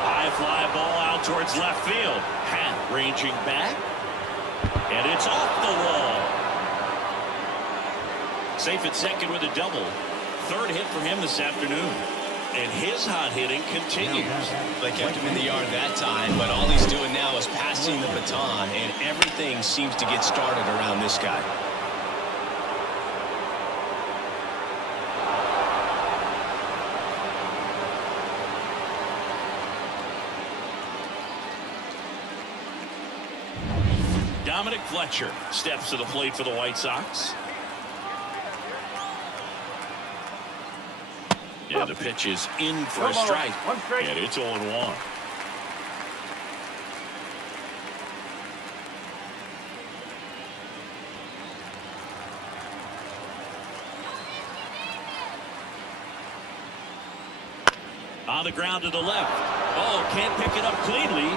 High fly ball out towards left field. Hat ranging back. And it's off the wall. Safe at second with a double. 3rd hit for him this afternoon. And his hot hitting continues. They kept him in the yard that time, but all he's doing now is passing the baton, and everything seems to get started around this guy. Dominic Fletcher steps to the plate for the White Sox. Yeah, the pitch is in for a strike. And it's 0-1. On the ground to the left. Oh, can't pick it up cleanly.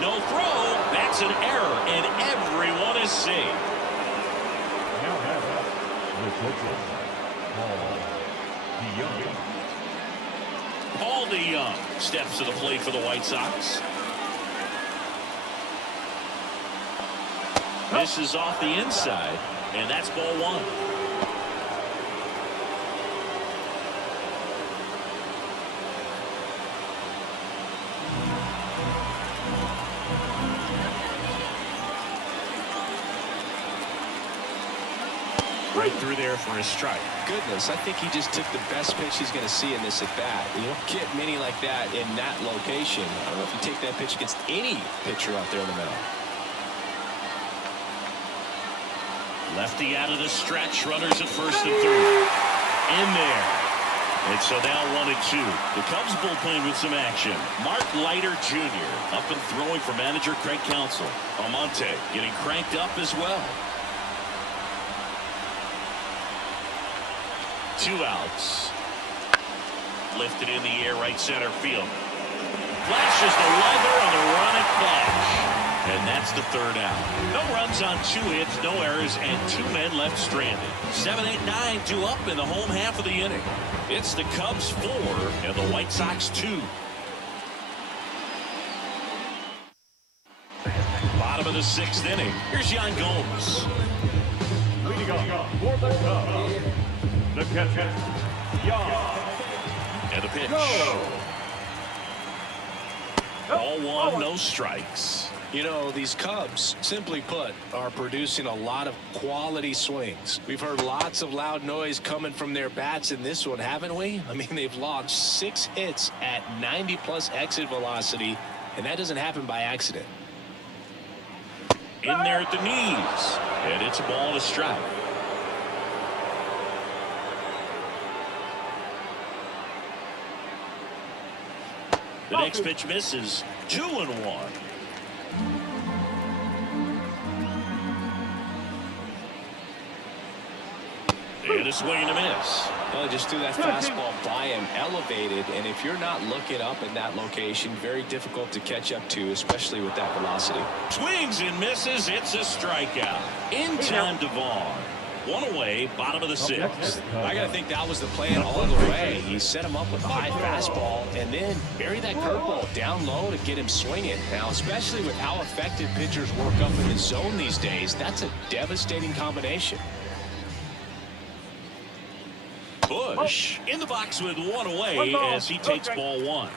No throw. That's an error, and everyone is safe. Now have the pitcher, Paul DeYoung steps to the plate for the White Sox. This is off the inside, and that's ball 1. Right through there for a strike. Goodness, I think he just took the best pitch he's going to see in this at-bat. You don't get many like that in that location. I don't know if you take that pitch against any pitcher out there in the middle. Lefty out of the stretch. Runners at first and third. In there. And so now 1-2. The Cubs bullpen with some action. Mark Leiter Jr. up and throwing for manager Craig Counsell. Almonte getting cranked up as well. 2 outs. Lifted in the air right center field. Flashes the leather on the running flash. And that's the 3rd out. No runs on 2 hits, no errors, and 2 men left stranded. 7, 8, 9, 2 up in the home half of the inning. It's the Cubs 4 and the White Sox 2. Bottom of the 6th inning. Here's Yan Gomes. Leading off for the Cubs, the catcher, Yan. And the pitch. Ball 1, no strikes. You know, these Cubs, simply put, are producing a lot of quality swings. We've heard lots of loud noise coming from their bats in this one, haven't we? I mean, they've launched 6 hits at 90+ exit velocity, and that doesn't happen by accident. In there at the knees. And it's a ball and a strike. The next pitch misses. 2-1. And a swing and a miss. Well, just threw that fastball by him, elevated, and if you're not looking up in that location, very difficult to catch up to, especially with that velocity. Swings and misses. It's a strikeout. In time to Vaughn. 1 away, bottom of the 6th. I got to think that was the plan all the way. He set him up with a high fastball and then bury that curveball down low to get him swinging. Now, especially with how effective pitchers work up in the zone these days, that's a devastating combination. Bush in the box with 1 away as he takes ball 1.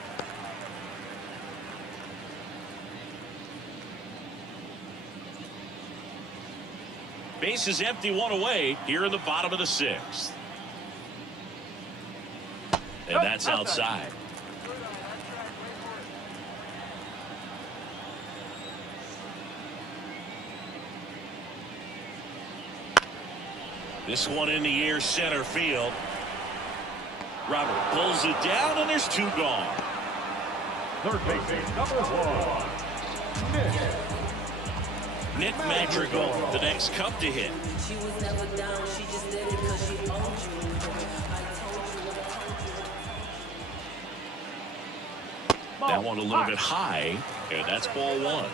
Base is empty, 1 away here in the bottom of the 6th. And that's outside. This one in the air, center field. Robert pulls it down, and there's 2 gone. Third baseman, number 1, Nick Madrigal, the next Cub to hit. She was never down, she just did it because she owned you. That one a little bit high, and that's ball 1.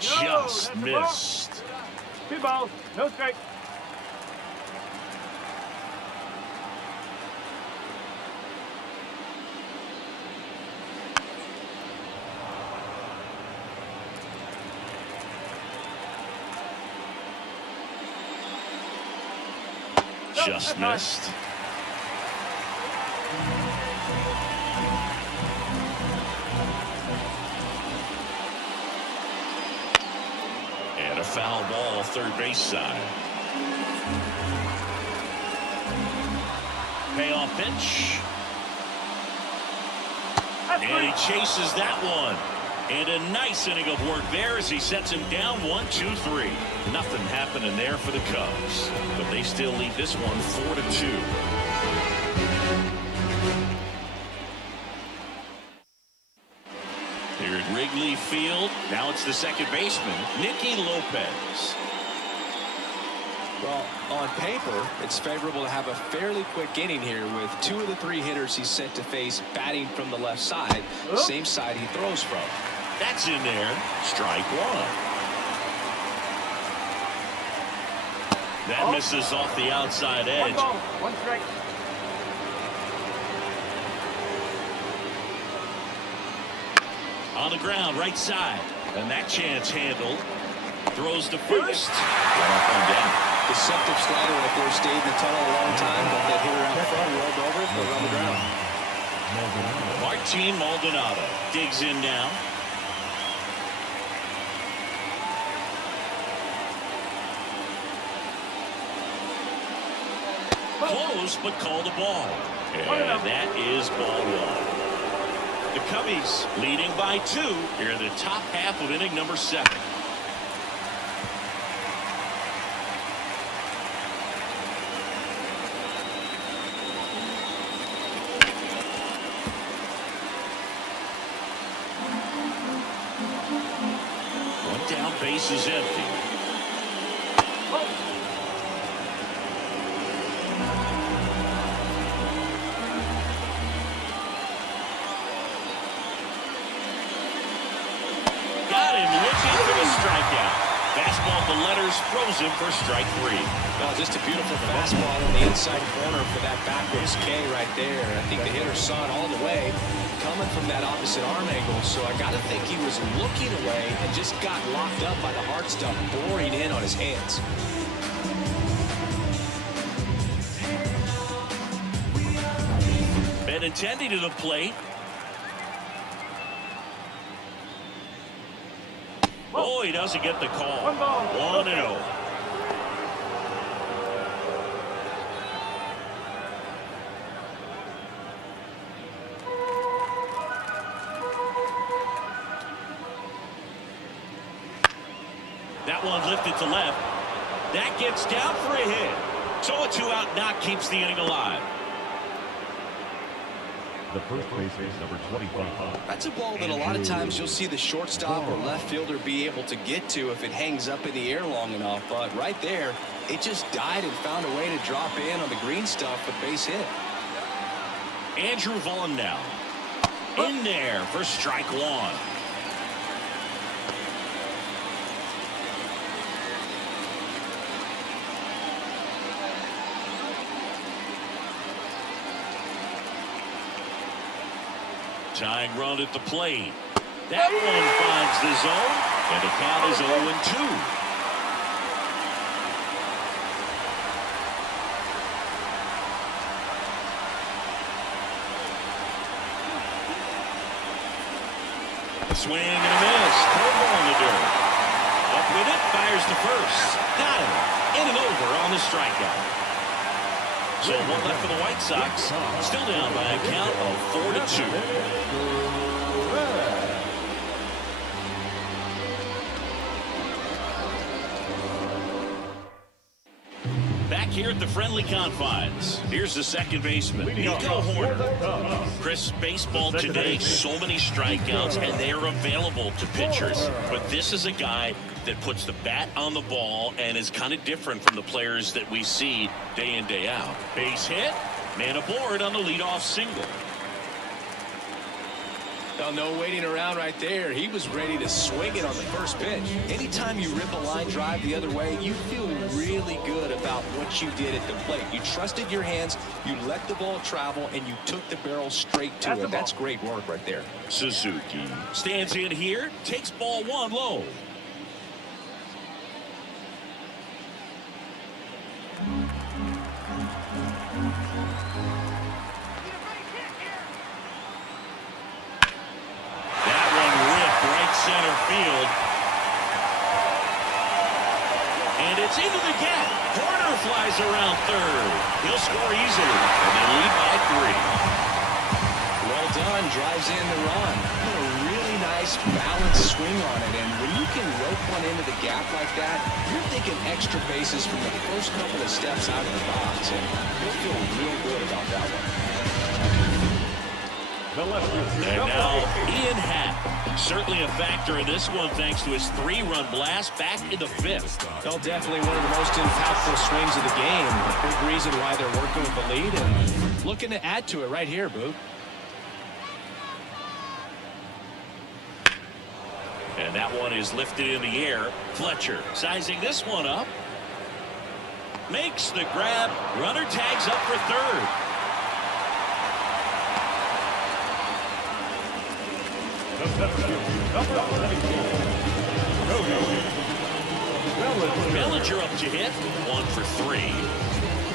Just missed. 2 balls, no strikes. Just missed. And a foul ball, third base side. Payoff pitch. And he chases that one. And a nice inning of work there as he sets him down 1, 2, 3. Nothing happening there for the Cubs, but they still lead this one 4-2. Here at Wrigley Field, now it's the second baseman, Nicky Lopez. Well, on paper, it's favorable to have a fairly quick inning here with 2 of the 3 hitters he's set to face batting from the left side, same side he throws from. That's in there. Strike 1. That misses off the outside 1 edge. ball, 1 strike. On the ground, right side. And that chance handled. Throws to first. Right off on down. Deceptive slider right there, stayed in the tunnel a long time, but that hitter out front rolled over it, but on the ground. Martin Maldonado digs in now. Close, but called a ball. And that is ball 1. The Cubbies leading by 2 here in the top half of inning number 7. base is empty. Got him looking for the strikeout. Fastball to letters, throws him for strike 3. Well, just a beautiful fastball in the inside corner for that backwards K right there. I think the hitter saw it all the way coming from that opposite arm angle, so I got to think he was looking away and just got locked up by the hard stuff boring in on his hands. Benintendi to the plate. Oh, he doesn't get the call. 1-0. That one lifted to left. That gets down for a hit. So a 2-out knock keeps the inning alive. The first baseman is number 25. That's a ball that a lot of times you'll see the shortstop or left fielder be able to get to if it hangs up in the air long enough. But right there, it just died and found a way to drop in on the green stuff for base hit. Andrew Vaughn now. In there for strike 1. Tying run at the plate. That one finds the zone, and the count is 0-2. Swing and a miss. Curveball in the dirt. Up with it, fires to first. Got him. In and over on the strikeout. So one left for the White Sox. Still down by a count of 4-2. Back here at the friendly confines. Here's the second baseman, Nico Horner. Chris, baseball today, so many strikeouts, and they are available to pitchers. But this is a guy that puts the bat on the ball and is kind of different from the players that we see day in, day out. Base hit, man aboard on the leadoff single. Well, no waiting around right there. He was ready to swing it on the first pitch. Anytime you rip a line drive the other way, you feel really good about what you did at the plate. You trusted your hands, you let the ball travel, and you took the barrel straight to it. That's great work right there. Suzuki stands in here, takes ball 1 low. Center field. And it's into the gap. Horner flies around third. He'll score easily. And they lead by 3. Well done. Drives in the run. Put a really nice balanced swing on it. And when you can rope one into the gap like that, you're thinking extra bases from the first couple of steps out of the box. And you'll feel real good about that one. And now Ian Happ, certainly a factor in this one thanks to his 3-run blast back in the 5th. Well, definitely one of the most impactful swings of the game. A big reason why they're working with the lead and looking to add to it right here, Boo. And that one is lifted in the air. Fletcher sizing this one up. Makes the grab. Runner tags up for third. Bellinger up to hit, 1 for 3.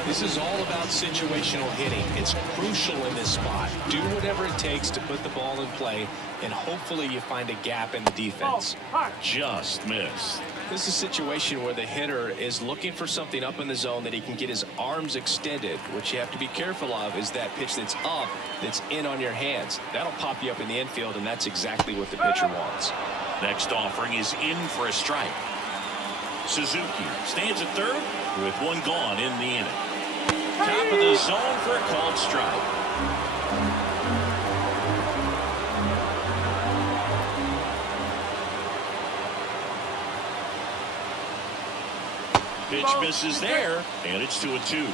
This is all about situational hitting. It's crucial in this spot. Do whatever it takes to put the ball in play, and hopefully you find a gap in the defense. Just missed. This is a situation where the hitter is looking for something up in the zone that he can get his arms extended. What you have to be careful of is that pitch that's up, that's in on your hands. That'll pop you up in the infield, and that's exactly what the pitcher wants. Next offering is in for a strike. Suzuki stands at third with 1 gone in the inning. Top of the zone for a called strike. Pitch misses there, and it's 2-2.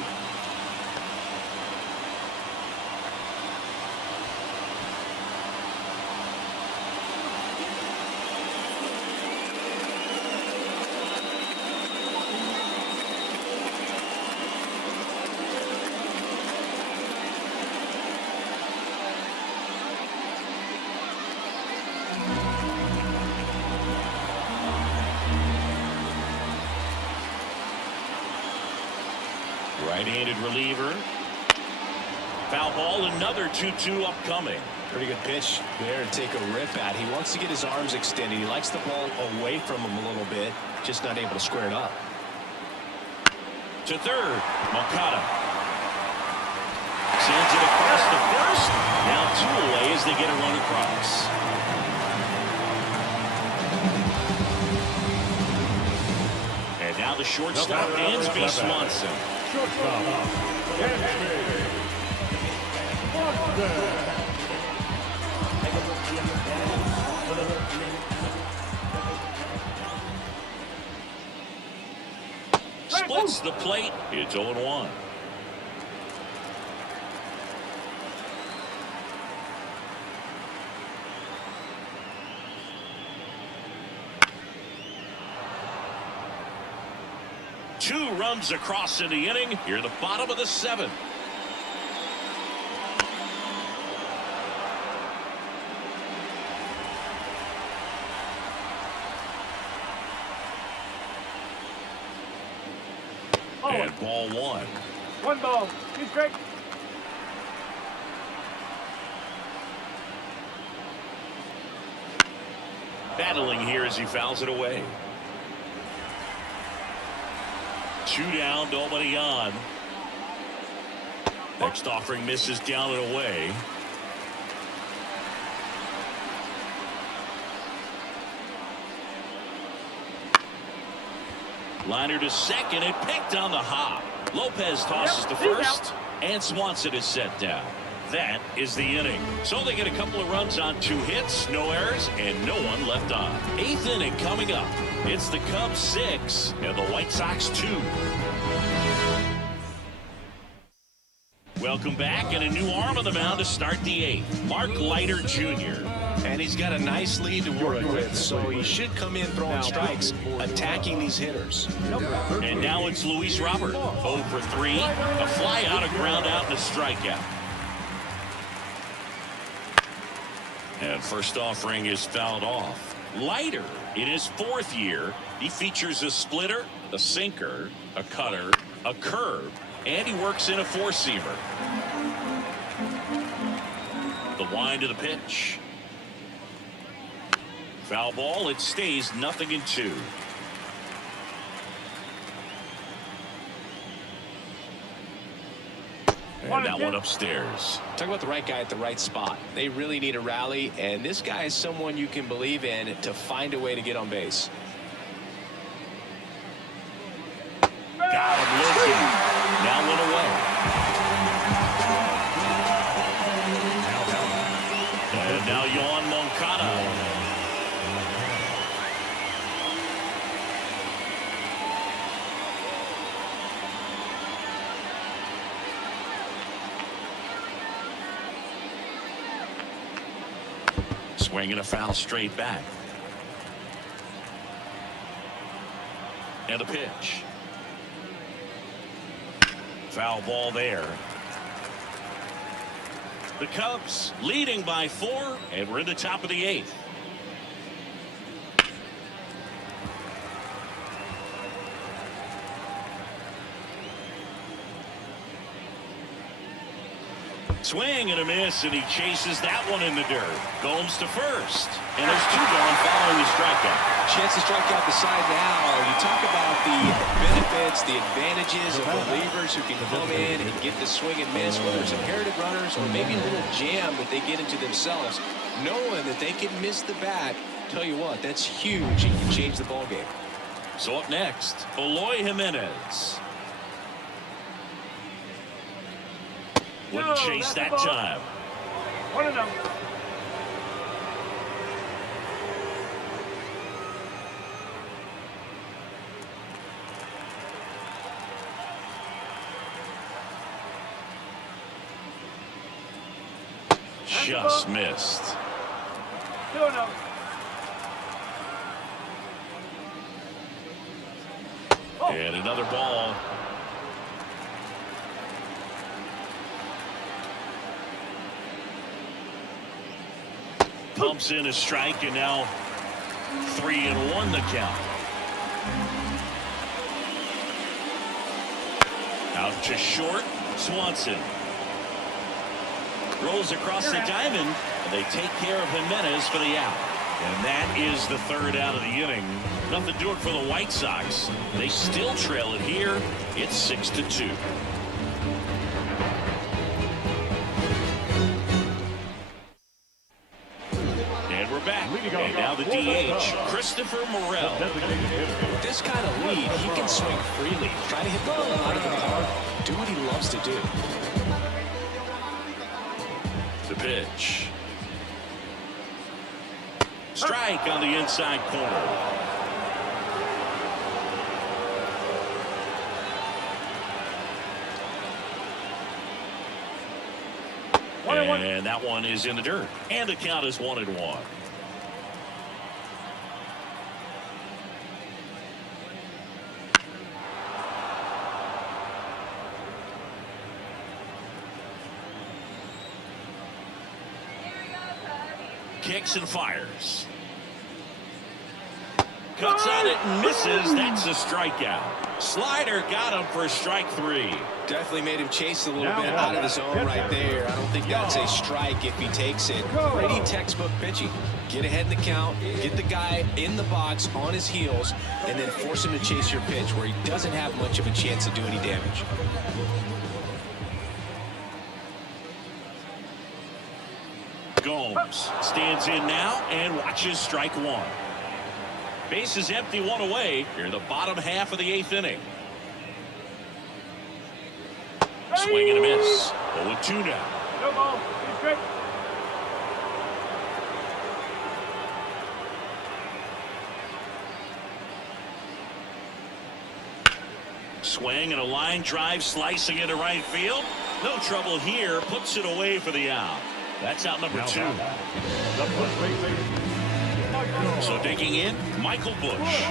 Right-handed reliever. Foul ball, another 2-2 upcoming. Pretty good pitch there to take a rip at. He wants to get his arms extended. He likes the ball away from him a little bit, just not able to square it up. To third, Moncada. Sends it across the first. Now 2 away as they get a run across. And now the shortstop, Dansby Swanson. Splits the plate. It's 0-1. Two runs across in the inning. Here at the bottom of the 7th. And ball 1. 1 ball. 2 strikes. Battling here as he fouls it away. 2 down, nobody on. Next offering misses down and away. Liner to second, and picked on the hop. Lopez tosses to first, and Swanson is set down. That is the inning. So they get a couple of runs on 2 hits, no errors, and no one left on. 8th inning coming up. It's the Cubs 6 and the White Sox 2. Welcome back, and a new arm on the mound to start the 8th. Mark Leiter Jr. And he's got a nice lead to work with, so he should come in throwing strikes, attacking these hitters. And now it's Luis Robert. 0 for 3. A fly out, a ground out, and a strikeout. And first offering is fouled off. Leiter, in his 4th year, he features a splitter, a sinker, a cutter, a curve, and he works in a 4-seamer. The wind of the pitch. Foul ball, it stays 0-2. And that one upstairs. Talk about the right guy at the right spot. They really need a rally, and this guy is someone you can believe in to find a way to get on base. Got him looking. Now one away. And now Yohan Moncada. Swinging a foul straight back. And the pitch. Foul ball there. The Cubs leading by 4, and we're in the top of the 8th. Swing and a miss, and he chases that one in the dirt. Gomes to first, and there's 2 gone following the strikeout. Chance to strike out the side now. You talk about the benefits, the advantages of relievers who can come in and get the swing and miss, whether it's inherited runners or maybe a little jam that they get into themselves, knowing that they can miss the bat. Tell you what, that's huge. It can change the ball game. So up next, Eloy Jimenez. Wouldn't chase that time. 1-0. just missed. 2-0. And another ball. Pumps in a strike, and now 3-1 the count. Out to short, Swanson. Rolls across the diamond, and they take care of Jimenez for the out. And that is the third out of the inning. Nothing doing for the White Sox. They still trail it here. It's 6-2. And we're back. And now the DH, Christopher Morel. With this kind of lead, he can swing freely. Try to hit the ball out of the park. Do what he loves to do. The pitch. Strike on the inside corner. And that one is in the dirt. And the count is 1-1. Kicks and fires. Cuts on it and misses. That's a strikeout. Slider got him for strike 3. Definitely made him chase a little bit out of the zone right there. I don't think that's a strike if he takes it. Pretty textbook pitching. Get ahead in the count, get the guy in the box on his heels, and then force him to chase your pitch where he doesn't have much of a chance to do any damage. Gomes stands in now and watches strike 1. Base is empty, 1 away. Here in the bottom half of the 8th inning. Swing and a miss. 0-2 now. No ball. He's straight. Swing and a line drive slicing into right field. No trouble here. Puts it away for the out. That's out number 2. So digging in, Michael Bush.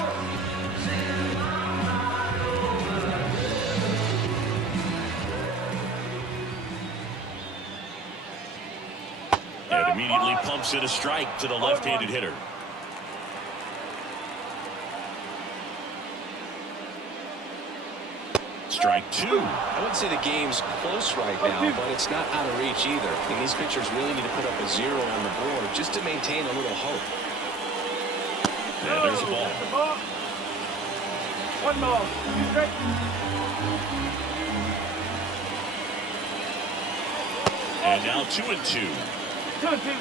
And immediately pumps in a strike to the left-handed hitter. Strike 2. I wouldn't say the game's close right now, but it's not out of reach either. And these pitchers really need to put up a 0 on the board just to maintain a little hope. Yeah, there's a ball. One ball. He's straight. And now 2-2. 2-2.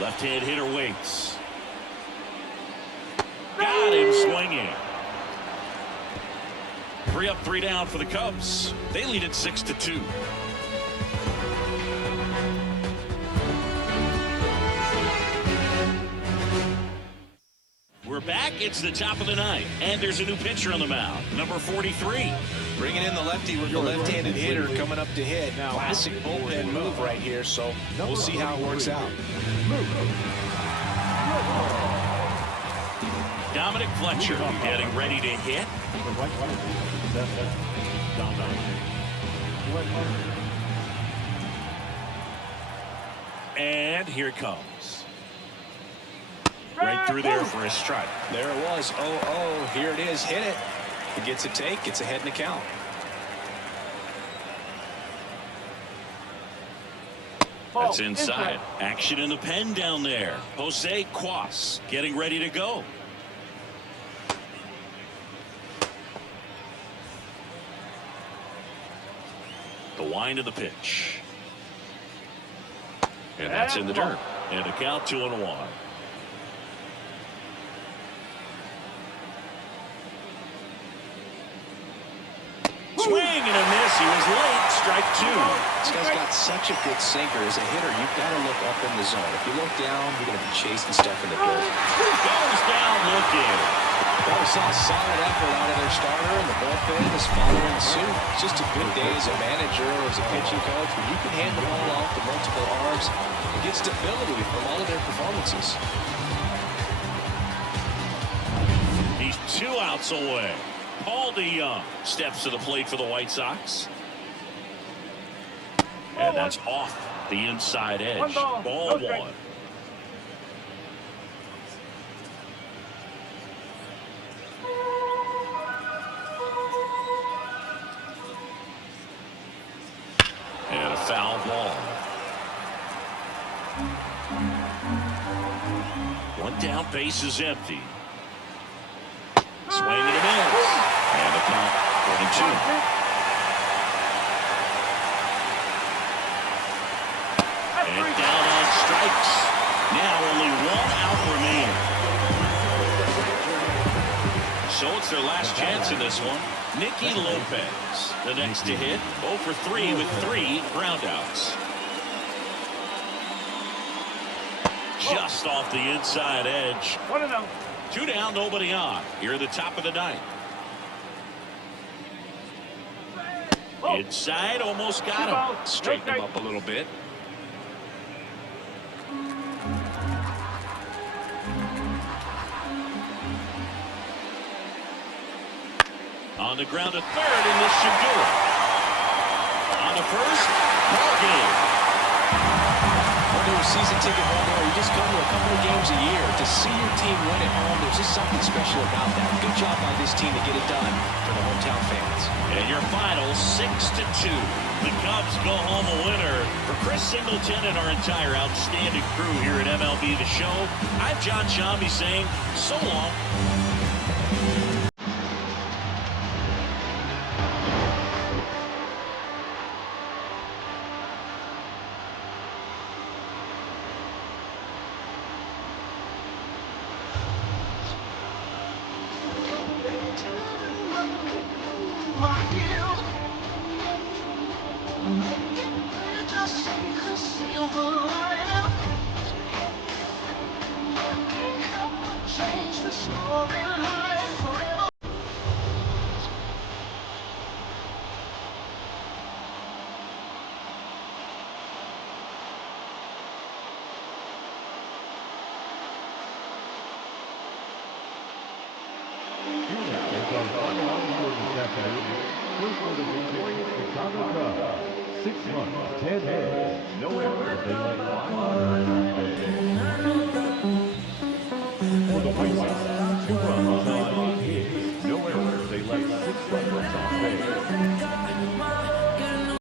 Left-hand hitter waits. Got him swinging. 3 up, 3 down for the Cubs. They lead at 6-2. We're back. It's the top of the 9th, and there's a new pitcher on the mound, number 43. Bringing in the lefty with the left-handed hitter coming up to hit. Classic bullpen move right here, so we'll see how it works out. Dominic Fletcher getting ready to hit. And here it comes. Right through there for a strike. There it was. 0-0. Here it is. Hit it. He gets a take. Gets ahead in the count. That's inside. Action in the pen down there. Jose Quas getting ready to go. The wind of the pitch. And that's in the dirt. And a count 2-1. Swing and a miss. He was late. Strike 2. This guy's got such a good sinker. As a hitter, you've got to look up in the zone. If you look down, you're going to be chasing stuff in the dirt. Goes down looking. Well, we saw a solid effort out of their starter, and the bullpen bullpen is following suit. It's just a good day as a manager or as a pitching coach when you can hand the ball off to multiple arms and get stability from all of their performances. He's 2 outs away. Paul DeYoung steps to the plate for the White Sox. And that's off the inside edge. Ball 1. And a foul ball. 1 down, base is empty. Swing and a miss. And the count 1-2. And down on strikes. Now only 1 out remaining. So it's their last chance in this one. Nicky Lopez, the next to hit, 0 for 3 with 3 groundouts. Just off the inside edge. 1-0. 2 down, nobody on. Here at the top of the 9th. Inside, almost got him. Straighten him up a little bit. On the ground to third, and this should do it. On to first, ball game. Whether you're a season ticket holder or you just come to a couple of games a year, to see your team win at home, there's just something special about that. Good job by this team to get it done for the hometown fans. And your final 6-2. The Cubs go home a winner. For Chris Singleton and our entire outstanding crew here at MLB The Show, I'm John Shambi saying so long. Change the storyline forever. It's our final outfield this afternoon. First for the victorious Chicago Cubs. 6 months, 10 hits, no errors, they led 500 at base.